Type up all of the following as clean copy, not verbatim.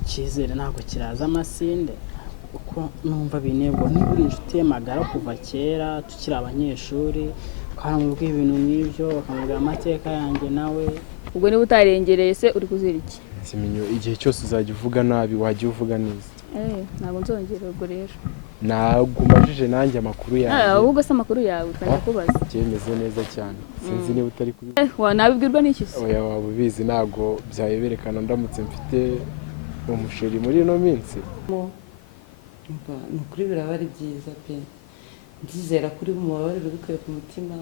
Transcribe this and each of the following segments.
icyizere ntabwo kiraza amasinde uko numva binebwa niba uri inshuti ye magara kuva kera tukiri abanyeshuri ukamubwira ibintu nk'ibyo ukamubwira amateka yanjye nawe ubwo niba utarengereye se uri kuzira iki Simenyo igihe cyose uzajya uvuga nabi wajya uvuga neza ntabwo nzongera ubwo rero ntabwo mbajije nanjye amakuru yawe ahubwo se amakuru yawe twajya kubaza byemeze neza cyane sinzi niba utari kubizi nabibwirwa n'iki se oya waba ubizi ntabwo byayeberekana ndamutse mfite umusheri muri ino minsi ni ukuri biraba ari byiza pe ndizera kuri mubabarire ubikuye ku mutima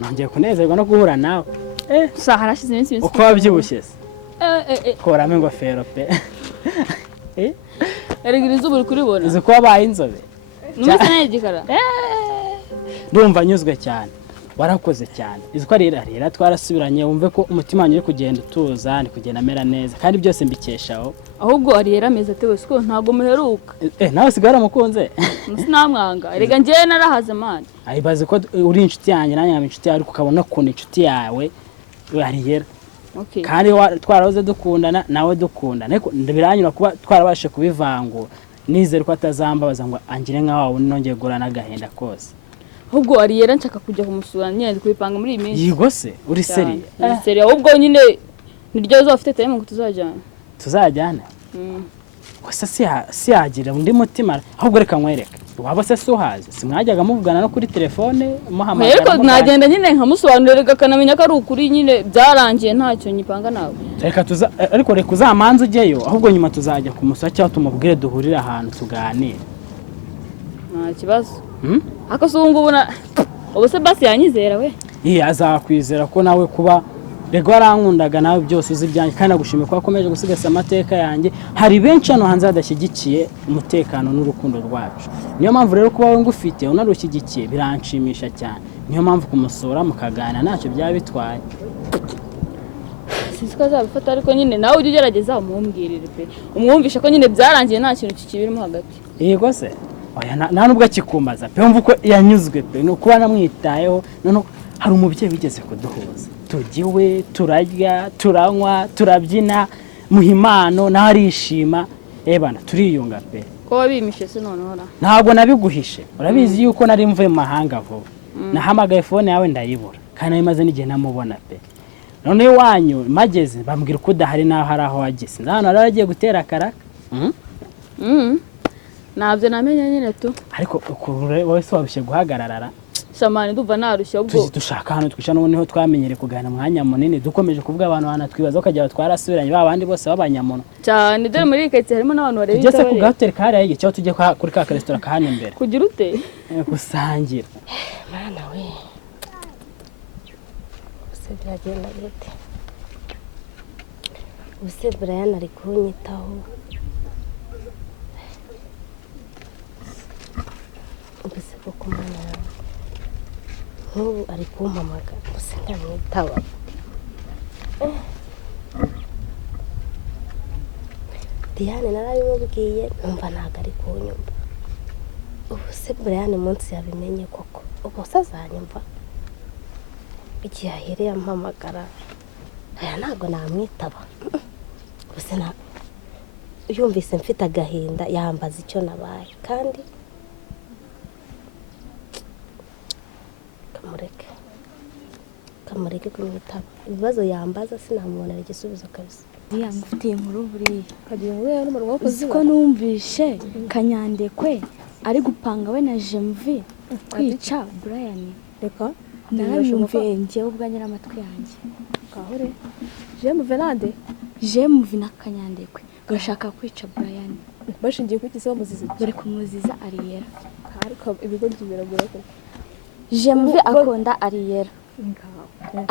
nongeye kunezerwa no guhura nawe saha harashize iminsi uko wabyibushye se kuramo ingofero pe erega izuba uri kuribona uzi ko wabaye inzobe numvise nayo igikara ndumva nyuzwe cyane warakoze cyane izi ko rero twarasubiranye wumve ko umutima wanjye uri kugenda utuza ndi kugenda amera neza kandi byose mbikeshaho ahubwo ariyera ameze atewe siko ntabwo muheruka nawe sigara mukunze sinamwanga erega njyewe narahaze mani ayibaze ko uri inshuti yanjye nanjye nkaba inshuti yawe ariko ukabona ukuntu inshuti yawe ariyera kandi twarahoze dukundana nawe dukundana ariko biranyura kuba twarabashe kubivangura nizere ko atazambabaza ngo angire nkaho nongeye gura n'agahinda kose ahubwo ariyera nshaka kujya kumusura nyine kubipanga muri iyi minsi yigo se uri seriye ahubwo nyine niryo uzafite time ngo tuzajyana gusa si yagira undi mutima ahubwo reka nkwereke waba se suhaze simwajyaga muvugana no kuri telefone muhamagara ariko nagenda nyine nkamusobanurira akanamenya ko ari ukuri nyine byarangiye ntacyo nyipanga nawe ariko reka uzamanze ujyeyo ahubwo nyuma tuzajya kumusura cyangwa tumubwire duhurire ahantu tuganire nta kibazo ariko se ubu ngubu ubu se basi yanyizera we azakwizera ko nawe kuba rego warankundaga nawe byose uzi ibyanjye kandi nagushimiye ko wakomeje gusigasira amateka yanjye hari benshi hano hanze badashyigikiye umutekano n'urukundo rwacu niyo mpamvu rero kuba wowe ngufite unarushyigikiye biranshimisha cyane niyo mpamvu kumusura mukaganira ntacyo byaba bitwaye sinzi ko azabifata ariko nyine nawe ujye ugerageza umumbwirire pe umwumvishe ko nyine byarangiye nta kintu kikibirimo hagati yego se nta nubwo akikumbaza pe wumva uko yanyuzwe pe ni ukuba namwitayeho noneho hari umubyeyi wigeze kuduhuza tujya iwe turarya turanywa turabyina muha impano nawe arishima bana turiyunga pe ko wabimishe se noneho ntabwo nabiguhishe urabizi yuko nari mvuye mu mahanga vuba nahamagaye fone yawe ndayibura kandi nari maze n'igihe namubona pe noneho iwanyu mageze bambwira ko udahari naho hari aho wageze hano rero agiye gutera akaraka ntabyo namenya nyine tu ariko wowe se warushye guhagarara shamani ndumva narushye ubwo dushaka hano twica noneho twamenyere kuganira umwanya munini dukomeje kuvuga abantu banatwibaza ukajya twarasubiranye babandi bose babanyamuno cyane dore muri ketse harimo n'abantu bareba tugeze ku gahoteli kari ahiye cyo tujye kuri ka restaurant kahane imbere kugira ute gusangira mana we use byagenda gute use Brian ari kunyitaho use koko mana nk'ubu ari kumpamagara gusa ndamwitaba. Diane narabimubwiye numva ntabwo ari kunyumva. Ubu se Brian munsi yabimenye koko ubu se azanyumva? Igihe ahereye ampamagara aya ntabwo namwitaba. Gusa yumvise mfite agahinda yambaza icyo nabaye kandi kamureke kumwitaba. Ibibazo yambaza sinamubonera igisubizo kabisa. ngufitiye inkuru buriya kagira ngo yewe n'umuntu wakoze uzi ko numvishe Kanyandekwe ari gupanga we na Jemvi kwica Brian. reka Narabimviye njyewe ubwanjye n'amatwi yanjye. kahure Jemvi nande Jemvi na Kanyandekwe barashaka kwica Brian. bashingiye ku kisi bamuzize Bari kumuziza Ariel. ariko ibigo by'ibiragura ko Jemvi akunda Ariel.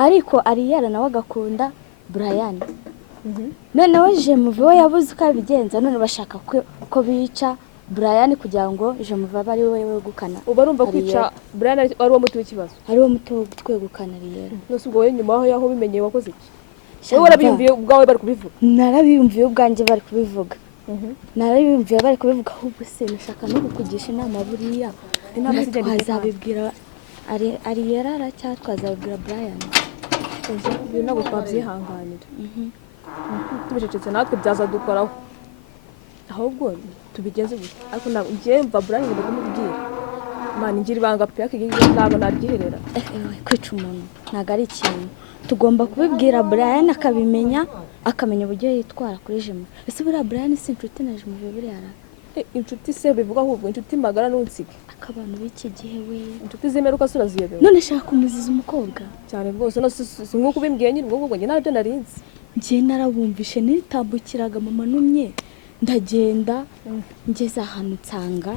Ariko Ariel nawe agakunda Brian. Noneho Jemvi we yabuze uko abigenza none bashaka ko bica Brian kugira ngo Jemvi abe ari we wegukana. uba urumva kwica Brian ari wo muti w'ikibazo. Ari wo muti wo twegukana Ariel. Nose ubwo nyuma aho yaho bimenyeye wakoze iki? Wowe warabiyumviye ubwawe bari kubivuga? Narabiyumviye ubwanjye bari kubivuga. Narabiyumviye bari kubivuga ahubwo se nashaka no kukugisha inama buriya. Inama twazabibwira Ariel cyangwa twazabibwira Brian. Ibyo ntabwo twabyihanganira. Tubicecetse natwe byazadukoraho. Ahubwo tubigenze gute? Ariko ngiye mva Brian ngo kumubwira. Imana ingira ibanga pe akigije ntabwo naryiherera. Kwica umuntu ntabwo ari ikintu. Tugomba kubibwira Brian akabimenya akamenya uburyo yitwara kuri Jemvi. Ese buriya Brian si inshuti na Jemvi buriya ara? Inshuti se bivuga ahubwo inshuti magara n'unsige. Akabantu b'iki gihe we. Inshuti zemeruka suraziyebewe. None shaka kumuziza umukobwa. Cyane rwose no nkuko bimbwiye nyine ubwo njye narabyo narinzi. Njye narabumvishe nitambukiraga mama numye ndagenda ngeze ahantu nsanga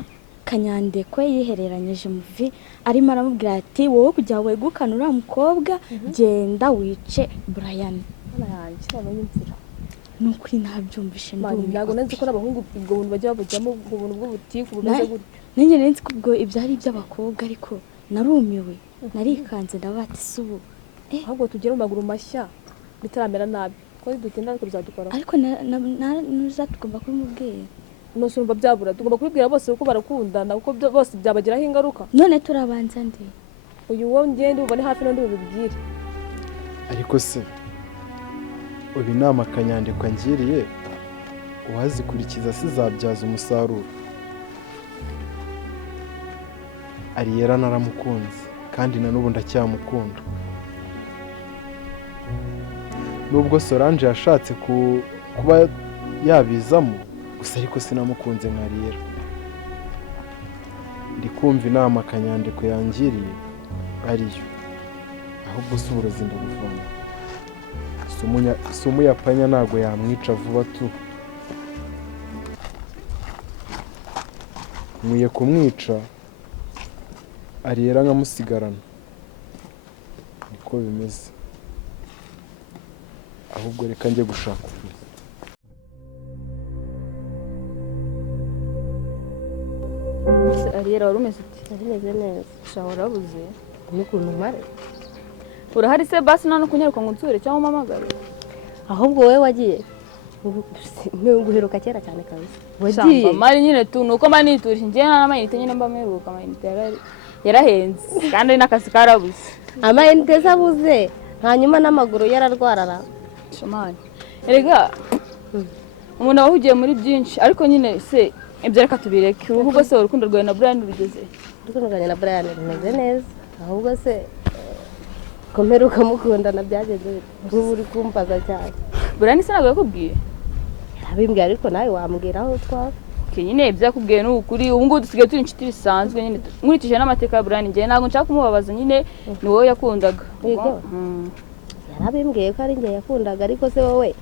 Kanyandekwe yihereranye Jemvi arimo aramubwira ati wowe kujya wegukana uriya mukobwa genda wice Brian. Ana yanjye nabonye inzira. Nukuri nabyumvishe ndumva. Ntabwo nzi ko n'abahungu ubwo buntu bajya babujyamo ubwo buntu bw'ubutiku bumeze gutyo. Nanjye nzi ko ubwo ibyo ari iby'abakobwa ariko narumiwe narikanze ndabati subu. Ahubwo tugere mu maguru mashya bitaramera nabi. Ko dutinda ariko bizadukora. Ariko tugomba kubimubwira. Nose urumva byabura tugomba kubibwira bose uko barakundana uko bose byabagiraho ingaruka. None turabanza ndi uyu wo ngende ubone hafi n'undi bibwire. ariko se ubu inama Kanyandekwe ngiriye uwazikurikiza sizabyaza umusaruro. Ariel naramukunze kandi na n'ubu ndacyamukunda. Nubwo Solange yashatse kuba yabizamo gusa ariko sinamukunze nka Ariel. Ndi kumva inama Kanyandekwe yangiriye ariyo ahubwo si uburozi ndabuvanga. Sumu yapanya ntago yamwica vuba tu. Nkwiye kumwica Ariel nkamusigarana. Niko bimeze. Ahubwo reka njye gushaka ukuri. Ariel wari umeze uti? Narimeze neza. Shawara warabuze. N'ukuntu mare. Urahari se basi none kunyaruka ngo nsure cyangwa umamagare? Ahubwo wowe wagiye nguheruka kera cyane kabisa. Wagiye mari nyine tu nuko mani nituri ngiye n'amayinite nyine mba meruka amayinite yarahenze kandi ari n'akazi karabuze. Amayinite zabuze hanyuma n'amaguru yararwarara. Shomani erega umuntu wahugiye muri byinshi ariko nyine se ibyo reka tubireke. Ubwo se urukundo rwawe na Brian rugeze? Urukundo rwawe na Brian rumeze neza. Ahubwo se komeruka mukundana byagenze bite? Uri kumbaza cyane. Brian se ntabwo yakubwiye? Yabimbwiye ariko nawe wambwira aho twaba. Nyine ibyo yakubwiye ni ukuri. Ubu ngubu dusigaye turi inshuti bisanzwe nyine nkurikije n'amateka ya Brian njye ntabwo nshaka kumubabaza nyine ni wowe yakundaga. Yego. Yarabimbwiye ko ari njye yakundaga ariko se wowe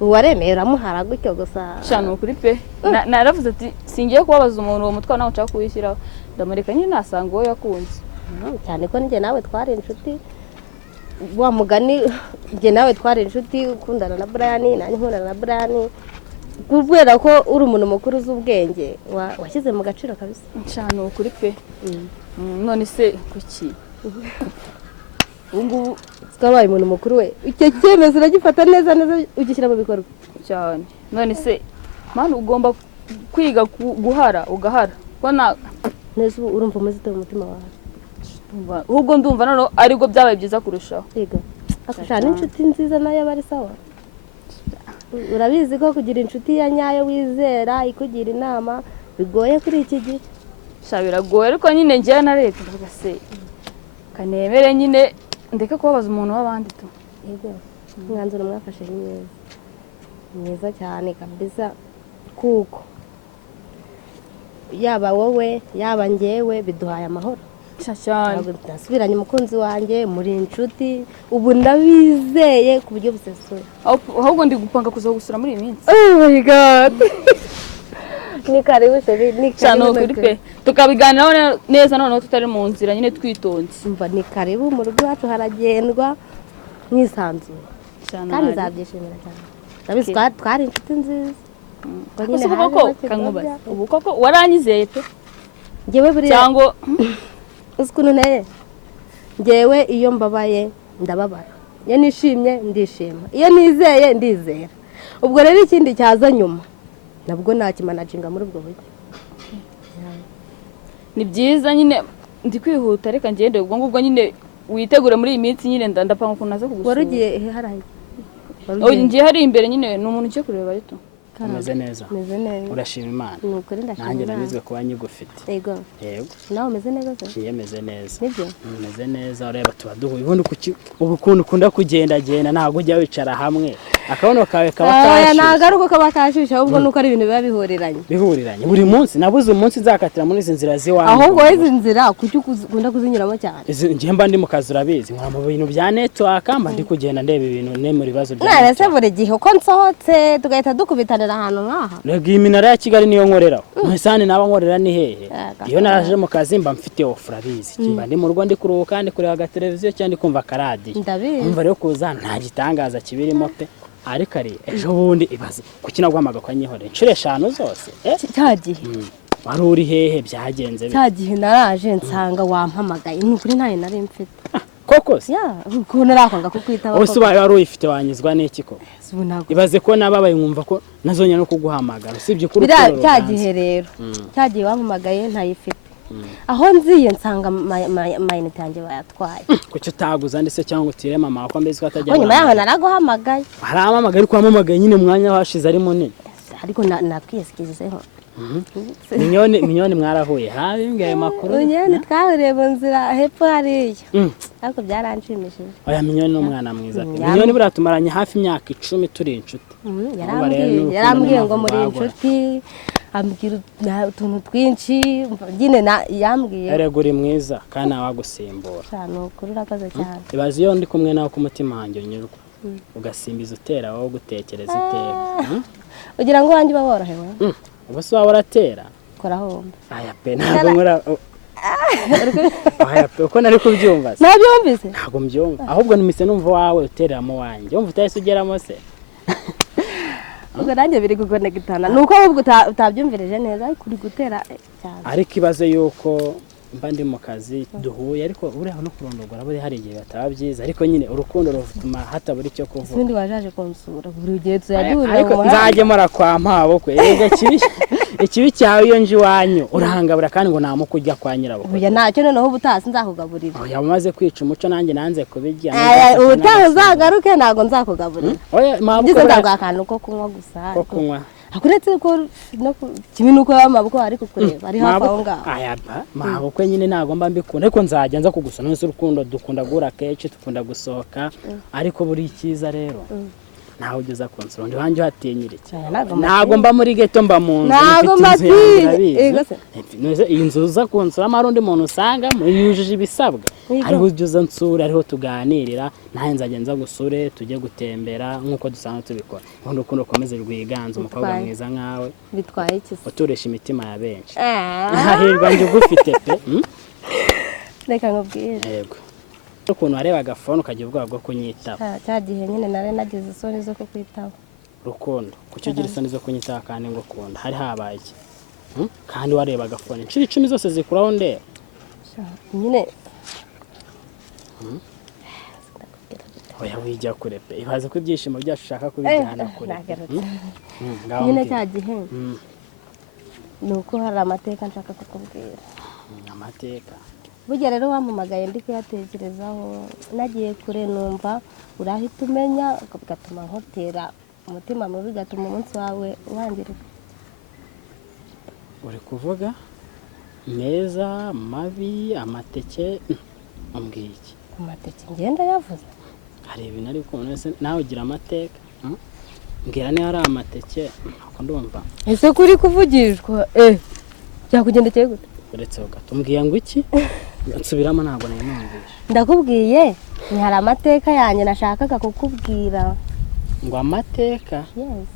uwaremeye uramuhara gutyo gusa. Shano ukuri pe. Naravuze ati singiye kubabaza umuntu uwo mutwe nawe nshaka kuwishyiraho. Ndamureka nyine nasanga wowe yakunze. Cyane ko njye nawe twari inshuti. Wa mugani njye nawe twari inshuti ukundana na Brian nanjye nkundana na Brian. Kubera ko uri umuntu mukuru z'ubwenge washyize mu gaciro kabisa. Shano ukuri pe. None se kuki ubu ngubu twabaye umuntu mukuru we icyo cyemezo uragifata neza ugishyira mu bikorwa cyane. None se mwana ugomba kwiga guhara ugahara ko neza ubu urumva umeze ute mu mutima wawe ahubwo ndumva noneho aribwo byabaye byiza kurushaho. yego afasha n'inshuti nziza nayo aba ari sawa. Urabizi ko kugira inshuti ya nyayo wizera ikugira inama bigoye kuri iki gihe. Biragoye ariko nyine njyewe narebye ndavuga se kanemere nyine ndeke kubabaza umuntu w'abandi tu. Yego umwanzuro mwafashe ni mwiza cyane kabisa kuko yaba wowe yaba njyewe biduhaye amahoro cyane. Nasubiranye umukunzi wanjye muri inshuti ubu ndabizeye ku buryo busesuye. Ahubwo ndi gupanga kuza gusura muri iyi minsi. Oh my god. Ni karibu shebi ni karibu kuri pe tukabiganiraho neza noneho tutari mu nzira nyine twitonze. Umva ni karibu mu rugo wacu haragendwa mwisanzuye kandi zabyishimira cyane. Ndabizi twari inshuti nziza. Ubu koko waranyizeye pe njyewe buri cyangwa ukuntu naye njyewe iyo mbabaye ndababara iyo nishimye ndishima iyo nizeye ndizera ubwo rero ikindi cyaza nyuma nabwo nakimanaginga muri ubwo buryo. Ni byiza nyine ndi kwihuta reka ngende ubwo ngubwo nyine witegure muri iyi minsi nyine ndapanga ukuntu naza kugusura. Warugiye haraye ngiye hari imbere nyine ni umuntu ugiye kureba ariko umeze neza urashima Imana nanjye nabizwe kuba nyigufite. Yego nawe umeze neza se? Yemeze neza nibyo umeze neza ureba tuba duhuye ubundi ubu kuntu ukunda kugendagenda ntabwo ujya wicara hamwe akabono kawe kaba kashyushye. Ntabwo ari uko kaba kashyushye ahubwo nuko ari ibintu biba bihuriranye buri munsi nabuze umunsi nzakatira muri izi nzira z'iwanyu. ahubwo izi nzira kuki ukunda kuzinyuramo cyane? Njye mba ndi mu kazi urabizi nkora mu bintu bya network mba ndi kugenda ndeba ibintu ne muri bibazo bya network. None buri gihe uko nsohotse tugahita dukubitanira ahantu nk'aha. Rega iminara ya Kigali niyo nkoreraho muhisane naba nkorera ni hehe iyo naje mu kazi mba mfite offer urabizi kimba ndi mu rugo ndi kuruhuka ndi kureba ga televiziyo cyangwa ndi kumva karadi. Umva rero kuza nta gitangaza kibirimo pe ariko ari ejo bundi ibaze kuki nagwamaga kwa nyihore inshuro 5 zose cyagihe wari uri hehe byagenze cyagihe naraje nsanga wampamagaye nukuri ntaye nari mfite koko ukuntu narakanga kukwitaba ose ubaye wari uyifite wanyizwa n'iki ko ibaze ko nababaye nkumva ko nazonya no kuguhamagara usibye kuri urukoro cyagihe rero cyagihe wampamagaye ntayifite aho nziye nsanga mayinite yanjye bayatwaye. Kuki utaguza ndetse cyangwa utire mama wako mbese ko atajya nyuma yaho naraguhamagaye haramamagaye ariko wamamagaye nyine umwanya washize ari munini ariko natwiyesikizeho. Minyoni mwarahuye habimbwiye makuru Minyoni twahuriye mu nzira hepfo hariya ariko byaranshimishije. Oya Minyoni n'umwana mwiza pe Minyoni buratumaranye hafi imyaka 10 turi inshuti. Yarambwiye ngo muri inshuti ambwira utuntu twinshi nyine yambwiye erega uri mwiza kandi awagusimbura cyane ukuri urakoze cyane. Ibaze iyo ndi kumwe nawe ku mutima wanjye unyurwa ugasimbiza utera wowe gutekereza iteka ugira ngo wanjye baworohewe ubwo se waba uratera kora homba. Aya pe ntabwo nkora aya pe uko nari kubyumva nabyumvise ntabwo mbyumva ahubwo numise numva wawe utereramo wanjye umva utahise ugeramo se ubwo nanjye biri gukonegitana nuko ahubwo utabyumvirije neza ariko uri gutera cyane. Ariko ibaze yuko mba ndi mu kazi duhuye ariko uriya no kurondogora buri hari igihe bataba byiza ariko nyine urukundo rutuma hatabura icyo kuvuga. Sindi wajaje konsura buri gihe tuyadurira ariko nzaje mora kwa mpabo kwe ega ikibi cyawe iyo nje iwanyu urahangabura kandi ngo nta mukujya kwa nyirabo. Oya ntacyo noneho ubutasi nzakugaburira. Oya umaze kwica umuco nanjye nanze kubijya. Ubutaha uzagaruke ntago nzakugaburira. Oya mpabo ko akantu ko kunywa gusa. Ko kunywa akuretse ko no kimi nuko amaboko ari kukureba ari hafi aho ngaho. Aya mpabo kwe nyine ntago mba mbikunda ariko nzajya nza kugusana nese urukundo dukunda gura kenshi dukunda gusohoka ariko buri ikiza rero naho ugeza konsoro ndi wanjye hatinyirike ntago mba muri ghetto mba mu nzu ntago mfite iyi nzu uza konsora amara undi muntu usanga yujuje ibisabwa ariho ugeza nsura ariho tuganirira nahe nzajya nza gusure tujye gutembera nkuko dusanzwe tubikora ubundi ukuntu ukomeze rwiganza umukobwa mwiza nkawe bitwaye iki uturesha imitima ya benshi hahirwa nje ugufite pe reka nkubwire yego ukuntu warebaga phone ukagira ubwoba bwo kunyitaba cyagihe nyine nare nagize isoni zo kukwitaba rukundo kucyo ugira isoni zo kunyitaba kandi ngo kunda hari habaye iki kandi warebaga phone inshuro 10 zose zikuraho ndeba nyine oya wijya kure pe ibaze ko ibyishimo byacu ushaka kubijyana kure nyine cya gihe ni uko hari amateka nshaka kukubwira. amateka burya rero wampamagaye ndi kuyatekerezaho nagiye kure numva urahita umenya bigatuma nkotera umutima mubi bigatuma umunsi wawe wangirika. uri kuvuga meza mabi amateke umbwiye iki? amateke ngenda yavuze hari ibintu ariko nawe ugira amateka mbwira niba ari amateke ntabwo ndumva ese kuri kuvugishwa byakugendekeye gute? uretse gato umbwiye ngo iki? nsubiramo ntabwo nari numvise. ndakubwiye ni hari amateka yanjye nashakaga kukubwira. ngo amateka? Yes.